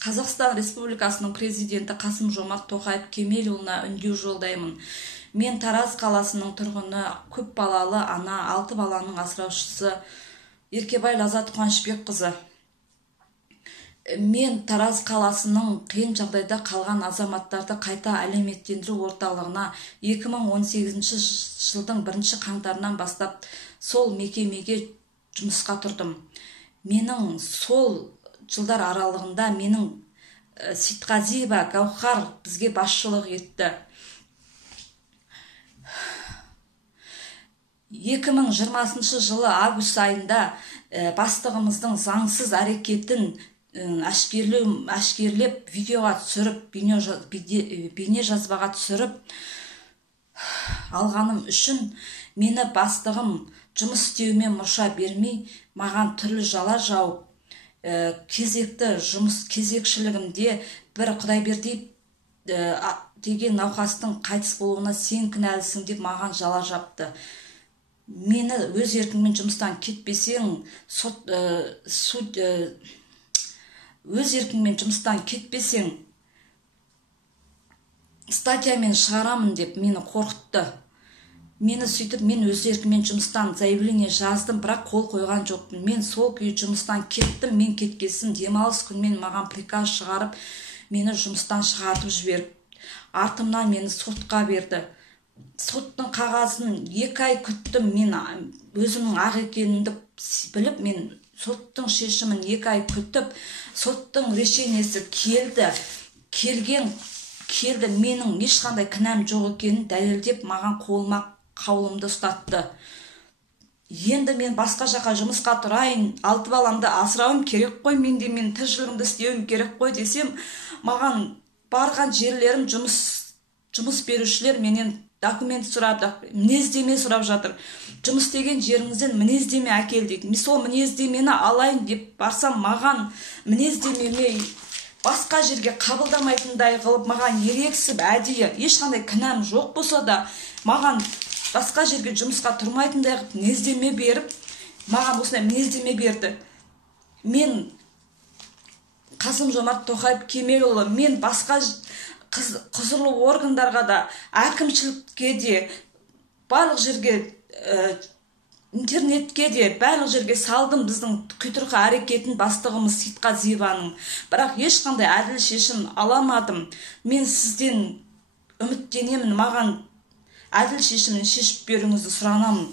Қазақстан Республикасының президенті Қасым-Жомарт Тоқаев Кемелұлына үндеу жолдаймын. Мен Тараз қаласының тұрғыны, көп балалы ана, 6 баланың асыраушысы Еркебай Лазат Қуанышбекқызы. Мен Тараз қаласының қиын жағдайда қалған азаматтарды қайта әлеуметтендіру орталығына 2018 жылдың 1 қаңтарынан бастап сол мекемеге жұмысқа тұрдым. Менің сол жылдар аралығында менің Сейтқазиева Гаухар бізге басшылық етті. 2020 жылы август айында бастығымыздың заңсыз әрекетін әшкерлеп видеоға түсіріп, бейне жазбаға түсіріп алғаным үшін мені бастығым жұмыс істеуіме мұрша бермей, маған түрлі жала жауып, кезекшілігімде бір Құдайберди деген науқастың қайтыс болуына сен кінәлісің деп маған жала жапты. Мені өз еркіңмен жұмыстан кетпесең, өз еркіңмен жұмыстан кетпесең, статьямен шығарамын деп мені қорқытты. Мені сөйтіп, мен өз еркіммен жұмыстан заявление жаздым, бірақ қол қойған жоқпын. Мен сол күйі жұмыстан кеттім, мен кеткесін демалыс күнмен маған приказ шығарып, мені жұмыстан шығартып жіберіп, артымнан мені сотқа берді. Соттың қағазын 2 ай күттім, мен өзімнің ақ екенімді біліп, мен соттың шешімін 2 ай күтіп, соттың решениесі келді, менің ешқандай кінәм жоқ екенін дәлелдеп, маған қолыма қаулымды ұстатты. Енді мен басқа жаққа жұмысқа тұрайын, 6 баламды асырауым керек қой, мен тіршілігімді істеуім керек қой десем, маған барған жерлерім жұмыс берушілер менен документ сұрап, мінездеме сұрап жатыр. Жұмыс істеген жеріңізден мінездеме әкел дейді. Мен сол мінездемені алайын деп барсам, маған мінездемеме басқа жерге қабылдамайтындай қылып, маған ерексіп, әдейі, ешқандай кінәм жоқ болса да, маған басқа жерге жұмысқа тұрмайтындай қылып мінездеме беріп, маған осындай мінездеме берді. Мен Қасым-Жомарт Тоқаев Кемелұлы, мен басқа құзырлы органдарға да, әкімшілікке де, барлық жерге, интернетке де, барлық жерге салдым біздің құйтырқы әрекетін бастығымыз Сейтқазиеваның. Бірақ ешқандай әділ шешім аламадым. Мен сізден үміттенемін, маған әділ шешімін шешіп беруіңізді сұранамын.